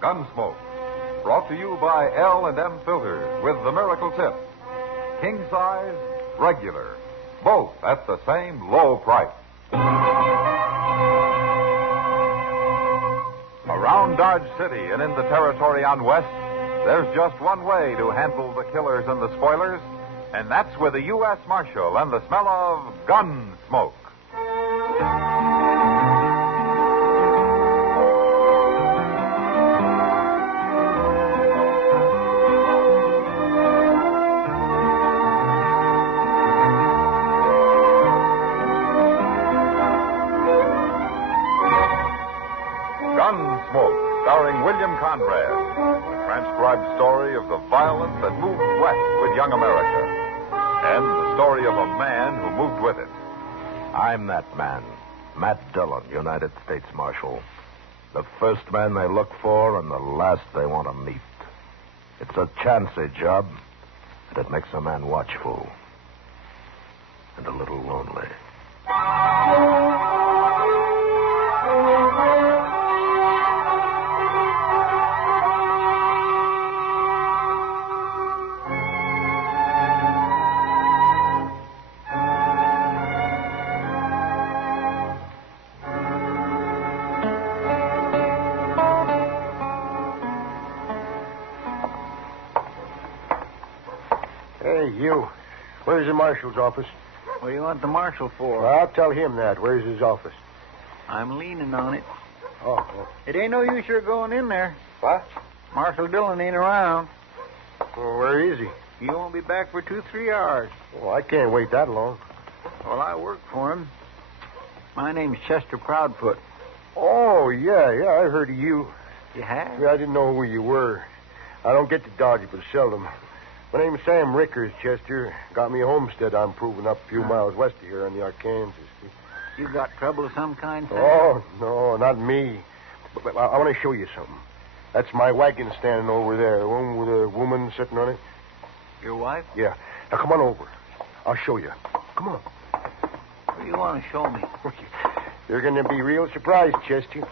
Gunsmoke. Brought to you by L&M Filters with the Miracle Tip. King size, regular. Both at the same low price. Around Dodge City and in the territory on West, there's just one way to handle the killers and the spoilers, and that's with a U.S. Marshal and the smell of gun smoke. Gunsmoke, starring William Conrad. A transcribed story of the violence that moved west with young America. And the story of a man who moved with it. I'm that man, Matt Dillon, United States Marshal. The first man they look for and the last they want to meet. It's a chancy job, and it makes a man watchful. And a little lonely. Hey, you. Where's the marshal's office? What do you want the marshal for? Well, I'll tell him that. Where's his office? I'm leaning on it. Oh. It ain't no use you're going in there. What? Marshal Dillon ain't around. Well, where is he? He won't be back for 2-3 hours. Oh, I can't wait that long. Well, I work for him. My name's Chester Proudfoot. Oh, yeah, I heard of you. You have? Yeah, I didn't know who you were. I don't get to Dodge but seldom. My name's Sam Rickers, Chester. Got me a homestead I'm proving up a few miles west of here on the Arkansas. You got trouble of some kind, Sam? Oh, no, not me. But I want to show you something. That's my wagon standing over there, the one with a woman sitting on it. Your wife? Yeah. Now, come on over. I'll show you. Come on. What do you want to show me? You're going to be real surprised, Chester.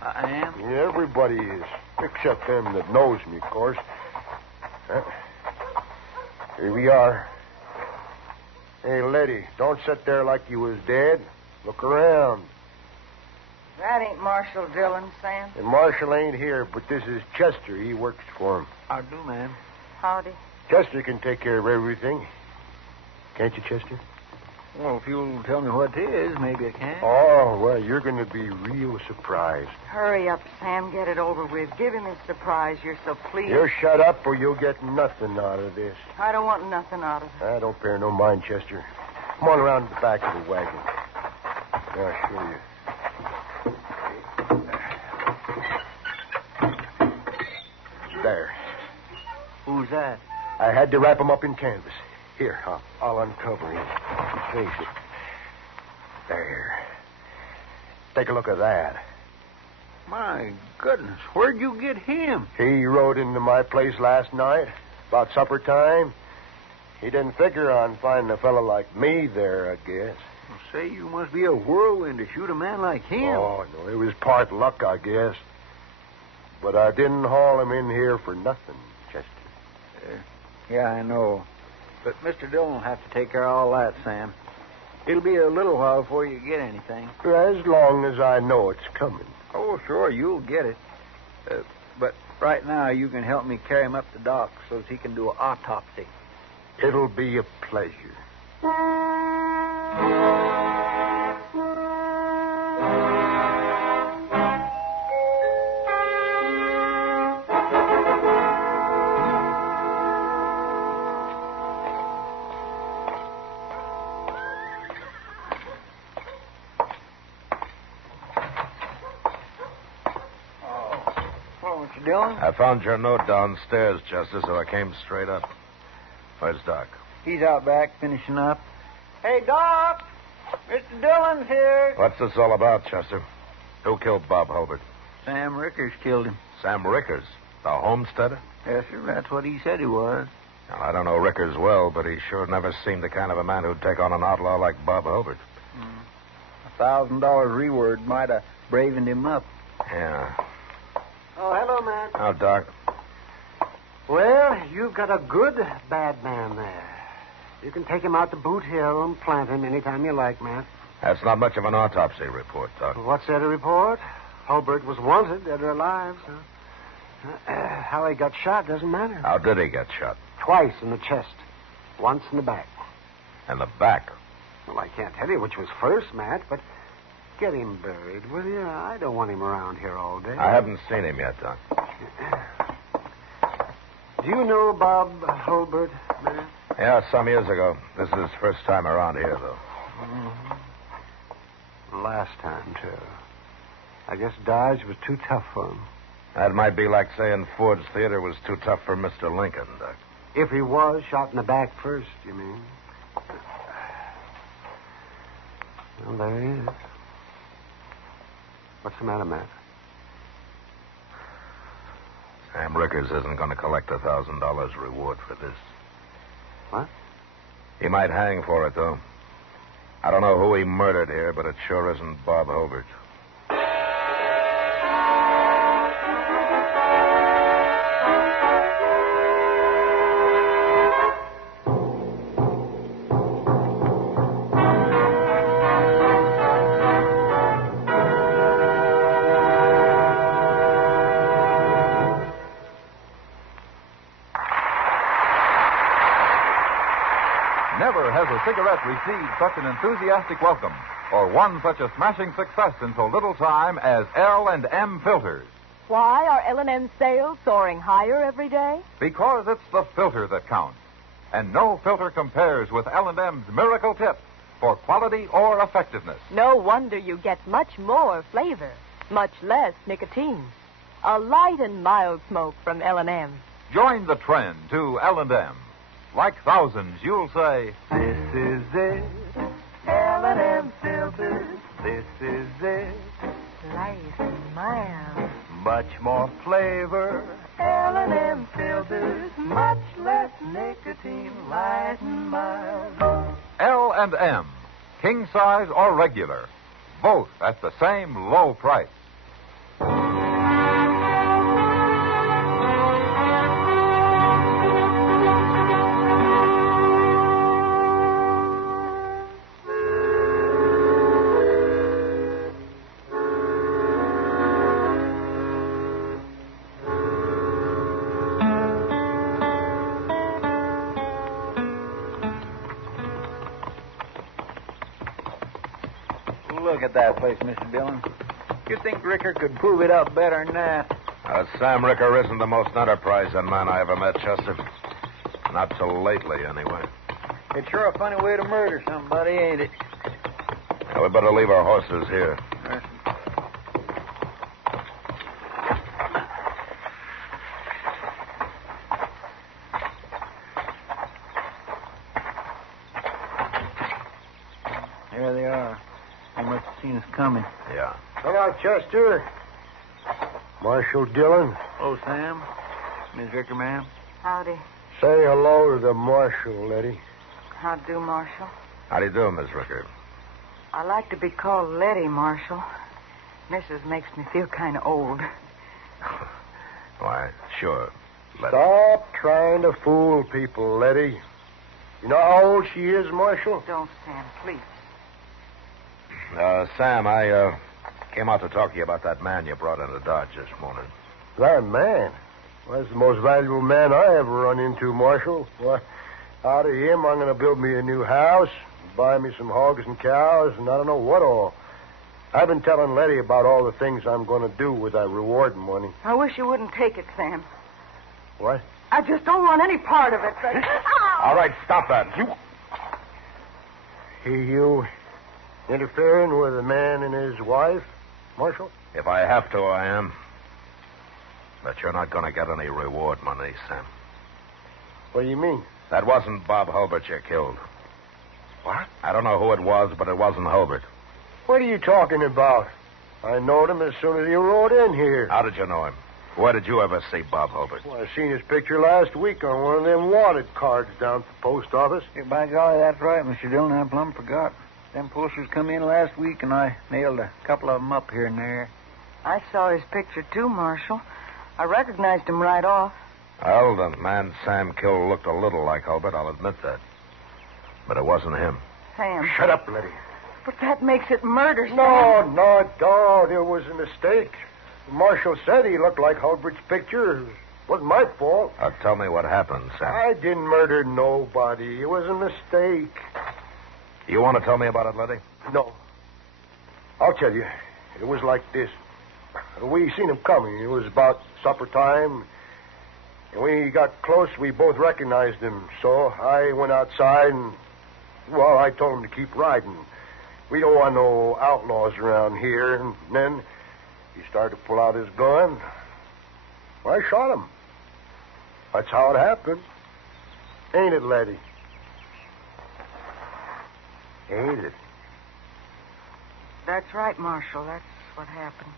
I am? Yeah, everybody is. Except them that knows me, of course. Here we are. Hey, lady, don't sit there like you was dead. Look around. That ain't Marshal Dillon, Sam. And Marshal ain't here, but this is Chester. He works for him. I do, ma'am. Howdy. Chester can take care of everything. Can't you, Chester? Well, if you'll tell me what it is, maybe I can. Oh, well, you're going to be real surprised. Hurry up, Sam. Get it over with. Give him his surprise. You're so pleased. You shut up or you'll get nothing out of this. I don't want nothing out of it. I don't pay no mind, Chester. Come on around to the back of the wagon. I'll show you. There. Who's that? I had to wrap him up in canvas. Here, I'll uncover him. Face it. There. Take a look at that. My goodness, where'd you get him? He rode into my place last night, about supper time. He didn't figure on finding a fellow like me there, I guess. Well, say, you must be a whirlwind to shoot a man like him. Oh, no, it was part luck, I guess. But I didn't haul him in here for nothing, Chester. Yeah, I know. But Mr. Dillon will have to take care of all that, Sam. It'll be a little while before you get anything. As long as I know it's coming. Oh, sure, you'll get it. But right now, you can help me carry him up the dock so he can do an autopsy. It'll be a pleasure. Mr. Dillon? I found your note downstairs, Chester, so I came straight up. Where's Doc? He's out back finishing up. Hey, Doc! Mr. Dillon's here. What's this all about, Chester? Who killed Bob Hulbert? Sam Rickers killed him. Sam Rickers, the homesteader? Yes, sir. That's what he said he was. Well, I don't know Rickers well, but he sure never seemed the kind of a man who'd take on an outlaw like Bob Hulbert. $1,000 reward might have bravened him up. Yeah. Oh, hello, Hello, Matt. Oh, Doc. Well, you've got a good bad man there. You can take him out to Boot Hill and plant him anytime you like, Matt. That's not much of an autopsy report, Doc. What's there to report? Hulbert was wanted, dead or alive. So. How he got shot doesn't matter. How did he get shot? Twice in the chest. Once in the back. In the back. Well, I can't tell you which was first, Matt, but get him buried, will you? I don't want him around here all day. I haven't seen him yet, Doc. Do you know Bob Hulbert, Matt? Yeah, some years ago. This is his first time around here, though. Mm-hmm. Last time, too. I guess Dodge was too tough for him. That might be like saying Ford's Theater was too tough for Mr. Lincoln, Doc. If he was shot in the back first, you mean? Well, there he is. What's the matter, Matt? Sam Rickers isn't going to collect $1,000 reward for this. What? He might hang for it, though. I don't know who he murdered here, but it sure isn't Bob Hulbert. Never has a cigarette received such an enthusiastic welcome or won such a smashing success in so little time as L&M filters. Why are L&M sales soaring higher every day? Because it's the filter that counts. And no filter compares with L&M's Miracle Tip for quality or effectiveness. No wonder you get much more flavor, much less nicotine. A light and mild smoke from L&M. Join the trend to L&M. Like thousands, you'll say, "This is it, L&M filters. This is it, Light and mild. much more flavor, L&M filters. Much less nicotine, light and mild." L&M, king size or regular, both at the same low price. Look at that place, Mr. Dillon. You'd think Ricker could prove it up better than that. Sam Ricker isn't the most enterprising man I ever met, Chester. Not till lately, anyway. It's sure a funny way to murder somebody, ain't it? Now, we better leave our horses here. There they are. They must have seen us coming. Yeah. Hello, Chester. Marshal Dillon. Hello, Sam. Miss Ricker, ma'am. Howdy. Say hello to the marshal, Letty. How do, Marshal? How do you do, Miss Ricker? I like to be called Letty, Marshal. Mrs. makes me feel kind of old. Why, sure. Stop trying to fool people, Letty. You know how old she is, Marshal? Don't, Sam, please. Sam, I came out to talk to you about that man you brought into Dodge this morning. That man? Well, that's the most valuable man I ever run into, Marshal. Why, out of him, I'm going to build me a new house, buy me some hogs and cows, and I don't know what all. I've been telling Letty about all the things I'm going to do with that reward money. I wish you wouldn't take it, Sam. What? I just don't want any part of it. But... All right, stop that. You interfering with a man and his wife, Marshal? If I have to, I am. But you're not going to get any reward money, Sam. What do you mean? That wasn't Bob Hulbert you killed. What? I don't know who it was, but it wasn't Hulbert. What are you talking about? I knowed him as soon as he rode in here. How did you know him? Where did you ever see Bob Hulbert? Well, I seen his picture last week on one of them wanted cards down at the post office. Yeah, by golly, that's right, Mr. Dillon. I plumb forgot. Them posters come in last week, and I nailed a couple of them up here and there. I saw his picture, too, Marshal. I recognized him right off. Well, the man Sam killed looked a little like Hulbert, I'll admit that. But it wasn't him. Sam. Shut up, Letty. But that makes it murder, Sam. No, it don't. It was a mistake. The marshal said he looked like Hulbert's picture. It wasn't my fault. Now, tell me what happened, Sam. I didn't murder nobody. It was a mistake. You want to tell me about it, Letty? No. I'll tell you. It was like this. We seen him coming. It was about supper time. And when he got close, we both recognized him. So I went outside and, well, I told him to keep riding. We don't want no outlaws around here. And then he started to pull out his gun. I shot him. That's how it happened. Ain't it, Letty? Ain't it? That's right, Marshal. That's what happened.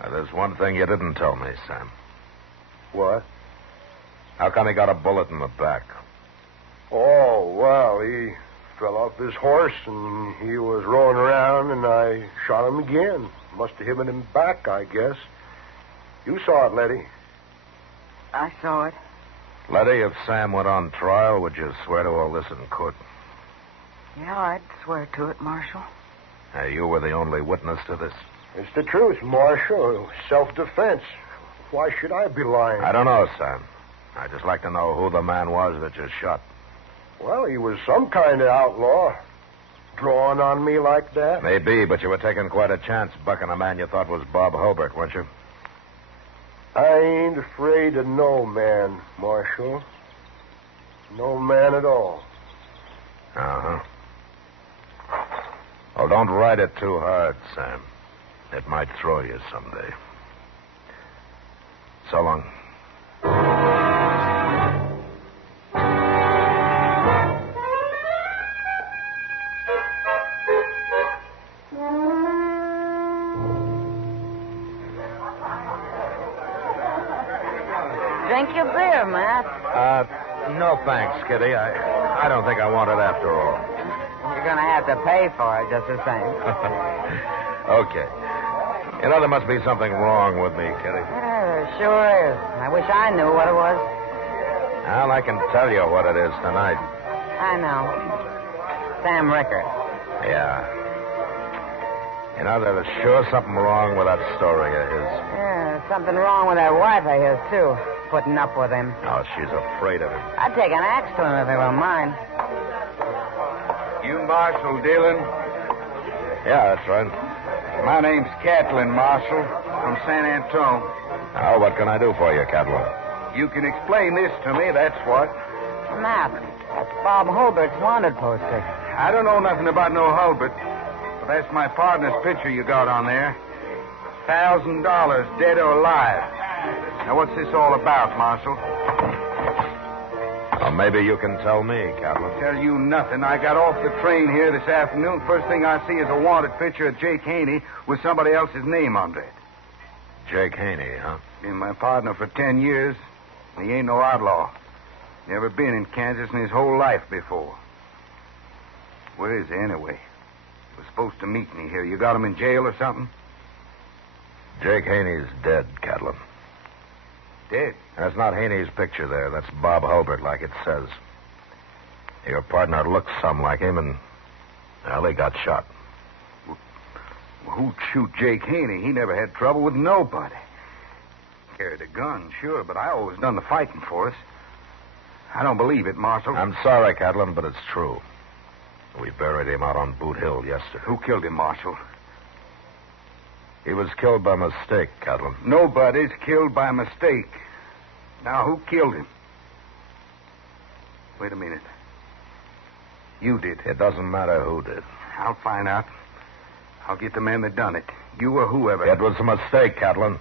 Now, there's one thing you didn't tell me, Sam. What? How come he got a bullet in the back? Oh, well, he fell off his horse and he was rolling around and I shot him again. Must have hit him in the back, I guess. You saw it, Letty. I saw it. Letty, if Sam went on trial, would you swear to all this in court? Yeah, I'd swear to it, Marshal. Now, you were the only witness to this. It's the truth, Marshal. Self-defense. Why should I be lying? I don't know, Sam. I'd just like to know who the man was that you shot. Well, he was some kind of outlaw. Drawing on me like that. Maybe, but you were taking quite a chance bucking a man you thought was Bob Hobart, weren't you? I ain't afraid of no man, Marshal. No man at all. Uh-huh. Well, don't ride it too hard, Sam. It might throw you someday. So long. Drink your beer, Matt. No thanks, Kitty. I don't think I want it after all. You're going to have to pay for it just the same. Okay. You know, there must be something wrong with me, Kitty. Yeah, there sure is. I wish I knew what it was. Well, I can tell you what it is tonight. I know. Sam Rickard. Yeah. You know, there's sure something wrong with that story of his. Yeah, there's something wrong with that wife of his, too. Putting up with him. Oh, she's afraid of him. I'd take an axe to him if he were mine. You Marshal Dillon? Yeah, that's right. My name's Catlin, Marshal, from San Antone. Now, what can I do for you, Catlin? You can explain this to me, that's what. Matt, that's Bob Hobart's wanted poster. I don't know nothing about no Hulbert, but that's my partner's picture you got on there. $1,000, dead or alive. Now, what's this all about, Marshal? Well, maybe you can tell me, Catlin. Tell you nothing. I got off the train here this afternoon. First thing I see is a wanted picture of Jake Haney with somebody else's name under it. Jake Haney, huh? Been my partner for 10 years. He ain't no outlaw. Never been in Kansas in his whole life before. Where is he, anyway? He was supposed to meet me here. You got him in jail or something? Jake Haney's dead, Catlin. Dead? That's not Haney's picture there. That's Bob Hobart, like it says. Your partner looks some like him, and, well, he got shot. Well, who'd shoot Jake Haney? He never had trouble with nobody. Carried a gun, sure, but I always done the fighting for us. I don't believe it, Marshal. I'm sorry, Catlin, but it's true. We buried him out on Boot Hill yesterday. Who killed him, Marshal? He was killed by mistake, Catlin. Nobody's killed by mistake. Now, who killed him? Wait a minute. You did. It doesn't matter who did. I'll find out. I'll get the man that done it. You or whoever. It was a mistake, Catlin.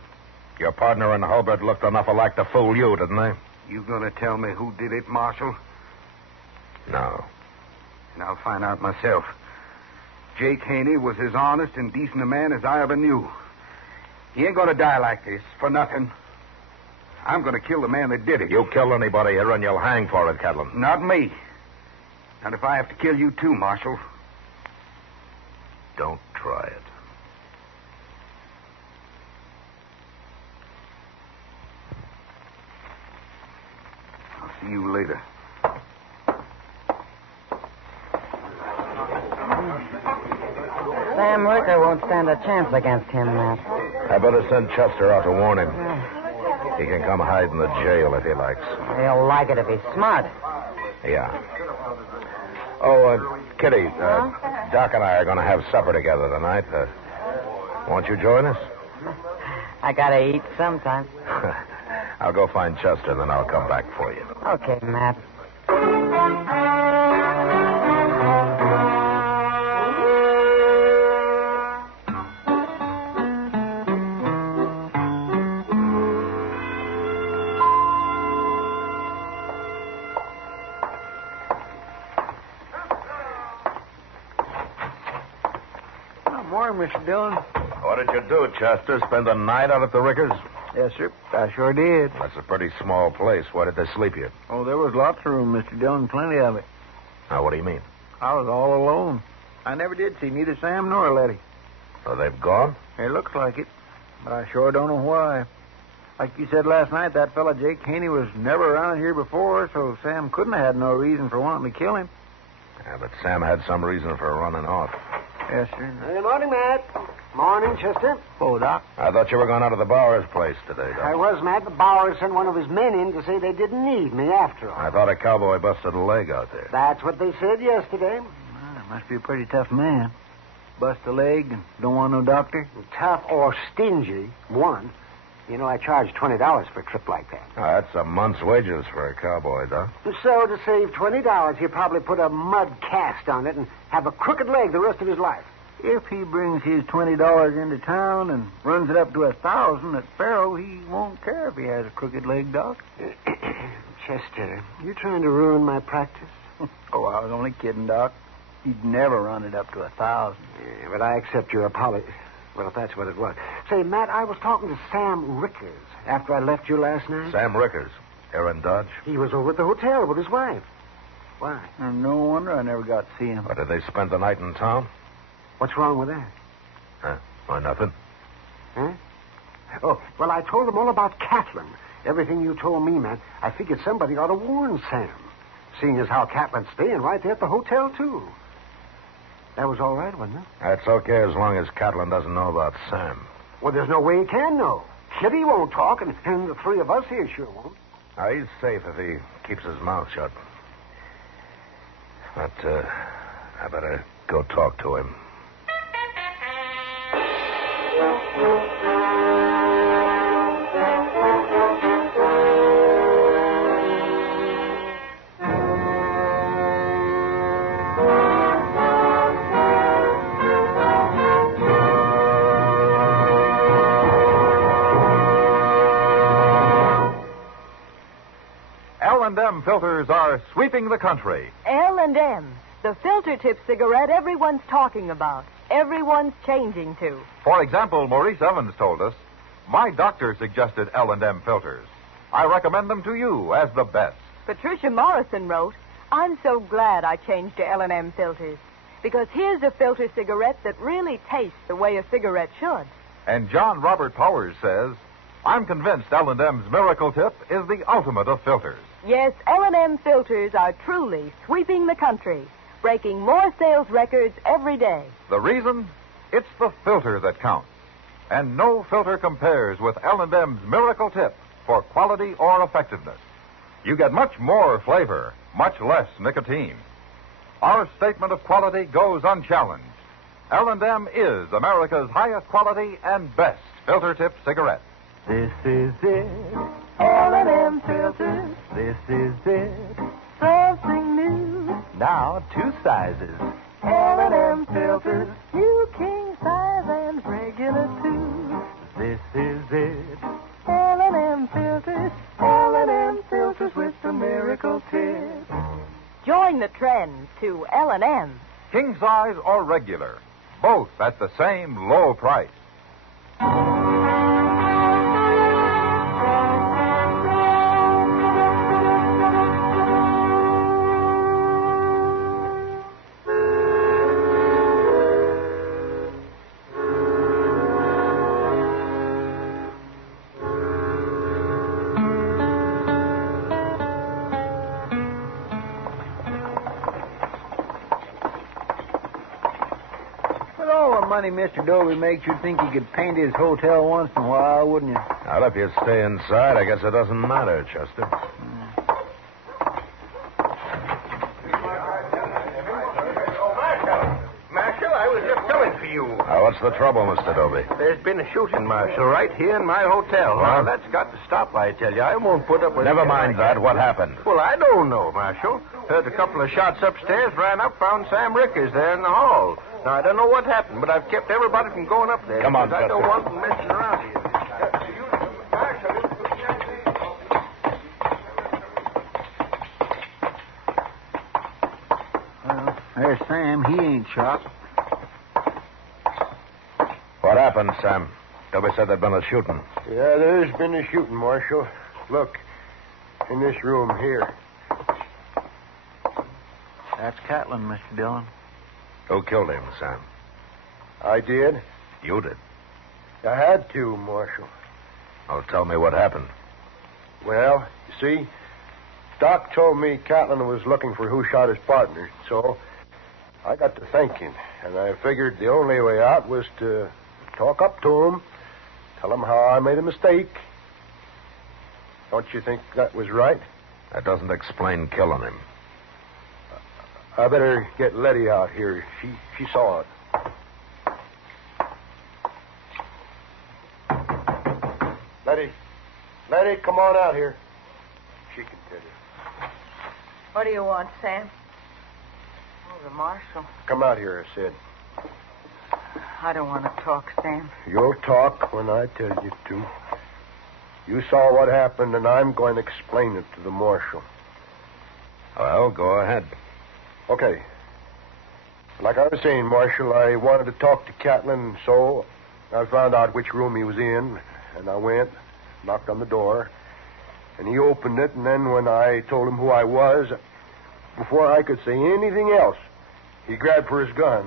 Your partner and Hobart looked enough alike to fool you, didn't they? You gonna tell me who did it, Marshal? No. And I'll find out myself. Jake Haney was as honest and decent a man as I ever knew. He ain't gonna die like this, for nothing. I'm gonna kill the man that did it. You kill anybody here and you'll hang for it, Catlin. Not me. Not if I have to kill you too, Marshal. Don't try it. See you later. Sam Ricker won't stand a chance against him, Matt. I better send Chester out to warn him. He can come hide in the jail if he likes. He'll like it if he's smart. Yeah. Oh, Kitty, Doc and I are going to have supper together tonight. Won't you join us? I gotta eat sometime. I'll go find Chester, then I'll come back for you. Okay, Matt. Morning, Mr. Dillon. What did you do, Chester? Spend the night out at the Rickers? Yes, sir. I sure did. That's a pretty small place. Where did they sleep you? Oh, there was lots of room, Mr. Dillon. Plenty of it. Now, what do you mean? I was all alone. I never did see neither Sam nor Letty. Oh, they've gone? It looks like it, but I sure don't know why. Like you said last night, that fella Jake Haney was never around here before, so Sam couldn't have had no reason for wanting to kill him. Yeah, but Sam had some reason for running off. Yes, sir. Good morning, Matt. Morning, Chester. Oh, Doc. I thought you were going out to the Bowers place today, Doc. I was, Matt. The Bowers sent one of his men in to say they didn't need me after all. I thought a cowboy busted a leg out there. That's what they said yesterday. Well, must be a pretty tough man. Bust a leg and don't want no doctor? Tough or stingy, one. You know, I charge $20 for a trip like that. Oh, that's a month's wages for a cowboy, Doc. So, to save $20, he'll probably put a mud cast on it and have a crooked leg the rest of his life. If he brings his $20 into town and runs it up to $1,000 at Faro, he won't care if he has a crooked leg, Doc. Chester, you trying to ruin my practice? Oh, I was only kidding, Doc. He'd never run it up to 1,000. Yeah, but I accept your apology. Well, if that's what it was. Say, Matt, I was talking to Sam Rickers after I left you last night. Sam Rickers. Aaron Dodge. He was over at the hotel with his wife. Why? No wonder I never got to see him. Or did they spend the night in town? What's wrong with that? Why, nothing. Huh? Oh, well, I told them all about Catlin. Everything you told me, Matt. I figured somebody ought to warn Sam, seeing as how Catlin's staying right there at the hotel, too. That was all right, wasn't it? That's okay as long as Catlin doesn't know about Sam. Well, there's no way he can know. Kitty won't talk, and the three of us here sure won't. Now, he's safe if he keeps his mouth shut. But, I better go talk to him. L&M filters are sweeping the country. L&M, the filter tip cigarette everyone's talking about, everyone's changing to. For example, Maurice Evans told us, my doctor suggested L&M filters. I recommend them to you as the best. Patricia Morrison wrote, I'm so glad I changed to L&M filters, because here's a filter cigarette that really tastes the way a cigarette should. And John Robert Powers says, I'm convinced L&M's Miracle Tip is the ultimate of filters. Yes, L&M filters are truly sweeping the country, breaking more sales records every day. The reason? It's the filter that counts. And no filter compares with L&M's Miracle Tip for quality or effectiveness. You get much more flavor, much less nicotine. Our statement of quality goes unchallenged. L&M is America's highest quality and best filter tip cigarette. This is it. L&M filters. This is it. Something new. Now, 2 sizes. L&M filters. New king size and regular too. This is it. L&M filters. L&M filters with the miracle tip. Join the trend to L&M. King size or regular, both at the same low price. money Mr. Dobie makes, you'd think he could paint his hotel once in a while, wouldn't you? Well, if you stay inside, I guess it doesn't matter, Chester. Marshal, I was just coming for you. What's the trouble, Mr. Dobie? There's been a shooting, Marshal, right here in my hotel. What? Now, that's got to stop, I tell you. I won't put up with Never it. mind that. What happened? Well, I don't know, Marshal. Heard a couple of shots upstairs, ran up, found Sam Rickers there in the hall. Now, I don't know what happened, but I've kept everybody from going up there. Come on, because I don't Chester. want them messing around here. Well, there's Sam. He ain't shot. What happened, Sam? Dobie said there'd been a shooting. Yeah, there's been a shooting, Marshal. Look, in this room here. That's Catlin, Mr. Dillon. Who killed him, Sam? I did. You did. I had to, Marshal. Oh, tell me what happened. Well, you see, Doc told me Catlin was looking for who shot his partner, so I got to thinking, and I figured the only way out was to talk up to him, tell him how I made a mistake. Don't you think that was right? That doesn't explain killing him. I better get Letty out here. She saw it. Letty, come on out here. She can tell you. What do you want, Sam? Oh, the marshal. Come out here, I said. I don't want to talk, Sam. You'll talk when I tell you to. You saw what happened, and I'm going to explain it to the marshal. Well, go ahead. Okay. Like I was saying, Marshal, I wanted to talk to Catlin, so I found out which room he was in, and I went, knocked on the door, and he opened it, and then when I told him who I was, before I could say anything else, he grabbed for his gun.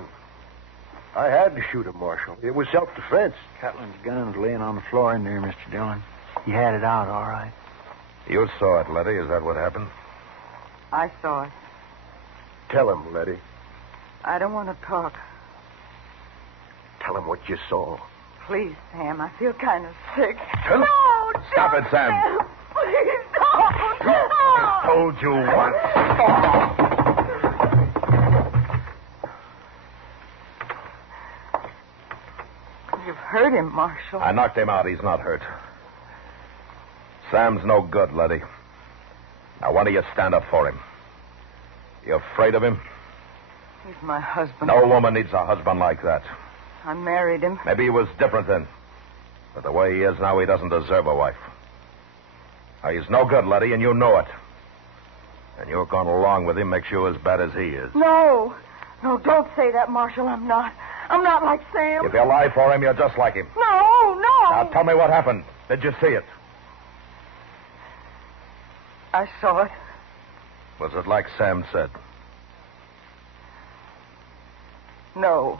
I had to shoot him, Marshal. It was self-defense. Catlin's gun's laying on the floor in there, Mr. Dillon. He had it out, all right. You saw it, Letty. Is that what happened? I saw it. Tell him, Letty. I don't want to talk. Tell him what you saw. Please, Sam. I feel kind of sick. Huh? No, Stop don't, it, Sam. Please don't. I told you once. You've hurt him, Marshal. I knocked him out. He's not hurt. Sam's no good, Letty. Now, why don't you stand up for him? You afraid of him? He's my husband. No woman needs a husband like that. I married him. Maybe he was different then. But the way he is now, he doesn't deserve a wife. Now, he's no good, Letty, and you know it. And you're going along with him makes you as bad as he is. No. No, don't say that, Marshal. I'm not. I'm not like Sam. If you lie for him, you're just like him. No, no. Now, tell me what happened. Did you see it? I saw it. Was it like Sam said? No.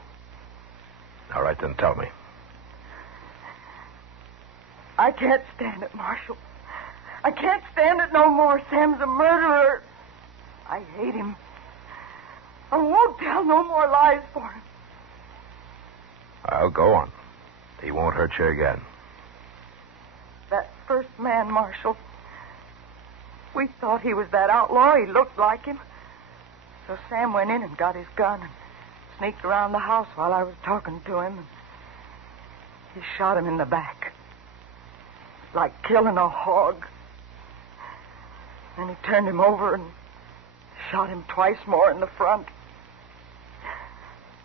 All right, then tell me. I can't stand it, Marshal. I can't stand it no more. Sam's a murderer. I hate him. I won't tell no more lies for him. I'll go on. He won't hurt you again. That first man, Marshal. We thought he was that outlaw. He looked like him. So Sam went in and got his gun and sneaked around the house while I was talking to him. And he shot him in the back. Like killing a hog. Then he turned him over and shot him twice more in the front.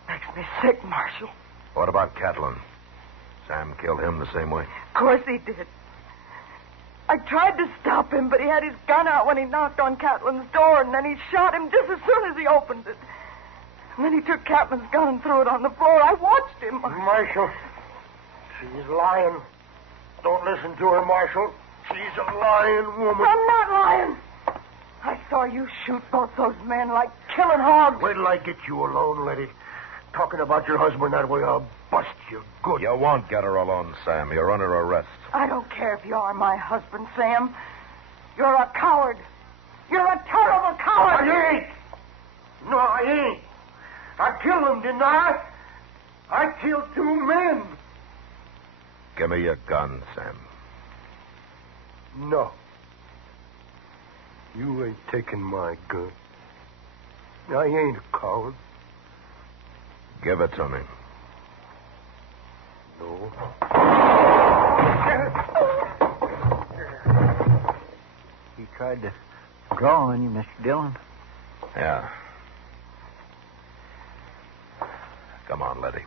Makes me sick, Marshal. What about Catlin? Sam killed him the same way? Of course he did. I tried to stop him, but he had his gun out when he knocked on Catlin's door, and then he shot him just as soon as he opened it. And then he took Catlin's gun and threw it on the floor. I watched him. Marshal, she's lying. Don't listen to her, Marshal. She's a lying woman. I'm not lying. I saw you shoot both those men like killing hogs. Wait till I get you alone, Letty. Talking about your husband that way, I'll bust you good. You won't get her alone, Sam. You're under arrest. I don't care if you are my husband, Sam. You're a coward. You're a terrible coward. I ain't. No, I ain't. I killed him, didn't I? I killed 2 men. Give me your gun, Sam. No. You ain't taking my gun. I ain't a coward. Give it to me. No. He tried to draw on you, Mr. Dillon. Yeah. Come on, Letty.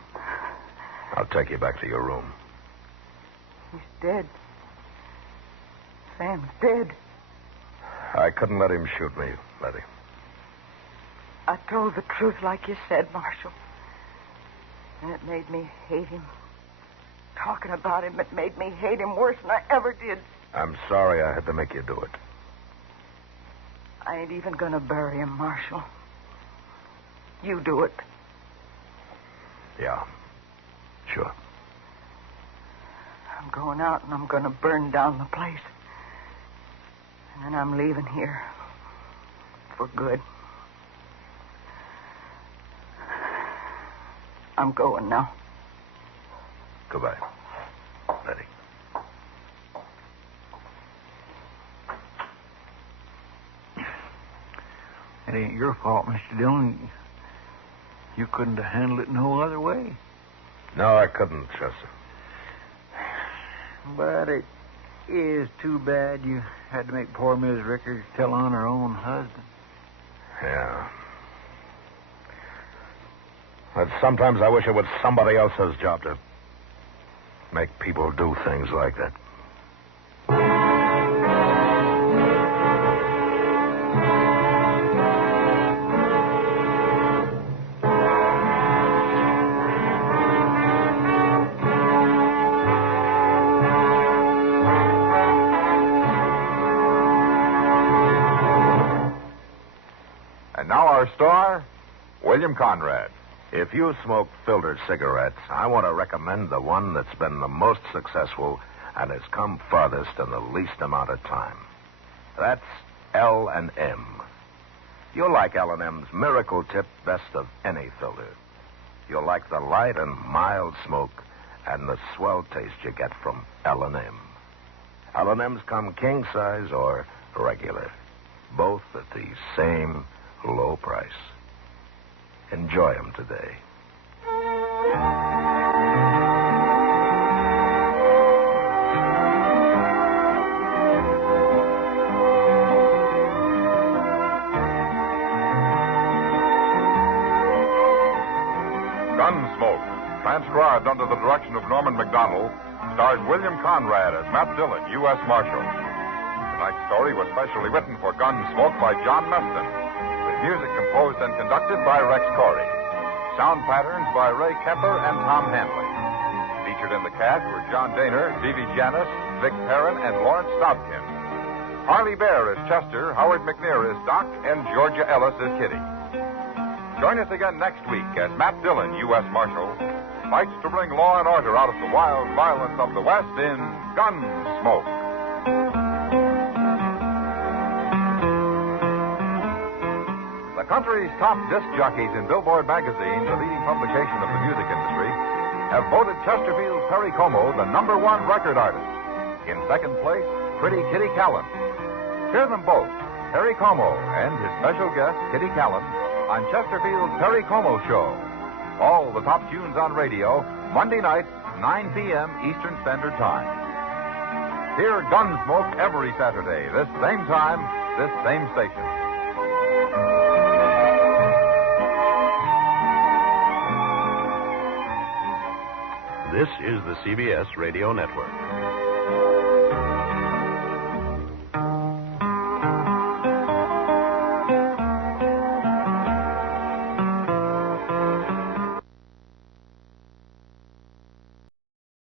I'll take you back to your room. He's dead. Sam's dead. I couldn't let him shoot me, Letty. I told the truth like you said, Marshal. And it made me hate him. Talking about him, it made me hate him worse than I ever did. I'm sorry I had to make you do it. I ain't even gonna bury him, Marshal. You do it. Yeah. Sure. I'm going out and I'm gonna burn down the place. And then I'm leaving here. For good. I'm going now. Goodbye, Letty. It ain't your fault, Mr. Dillon. You couldn't have handled it no other way. No, I couldn't, Chester. But it is too bad you had to make poor Miss Rickers tell on her own husband. Yeah. But sometimes I wish it was somebody else's job to make people do things like that. And now our star, William Conrad. If you smoke filtered cigarettes, I want to recommend the one that's been the most successful and has come farthest in the least amount of time. That's L&M. You'll like L&M's Miracle Tip best of any filter. You'll like the light and mild smoke and the swell taste you get from L&M. L&M's come king size or regular, both at the same low price. Enjoy them today. Gunsmoke, transcribed under the direction of Norman McDonald, stars William Conrad as Matt Dillon, U.S. Marshal. Tonight's story was specially written for Gunsmoke by John Meston, with music composed and conducted by Rex Corey. Sound patterns by Ray Kemper and Tom Hanley. Featured in the cast were John Daner, Vivi Janis, Vic Perrin, and Lawrence Stobkin. Harley Bear as Chester, Howard McNear as Doc, and Georgia Ellis as Kitty. Join us again next week as Matt Dillon, U.S. Marshal, fights to bring law and order out of the wild violence of the West in Gunsmoke. The country's top disc jockeys in Billboard magazine, the leading publication of the music industry, have voted Chesterfield Perry Como the #1 record artist. In second place, Pretty Kitty Callan. Hear them both, Perry Como and his special guest, Kitty Callan, on Chesterfield's Perry Como Show. All the top tunes on radio, Monday night, 9 p.m. Eastern Standard Time. Hear Gunsmoke every Saturday, this same time, this same station. This is the CBS Radio Network.